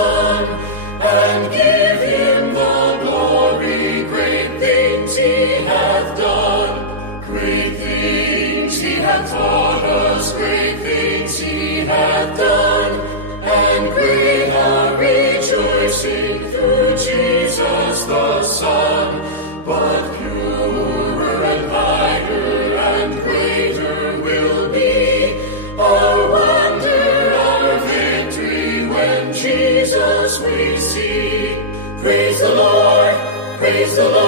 Son, and give him the glory. Great things he hath done. Great things he hath taught us. Great things he hath done. And great our rejoicing through Jesus the Son. But purer and higher and greater will be our wonder, our victory, when Jesus we see. Praise the Lord, praise the Lord.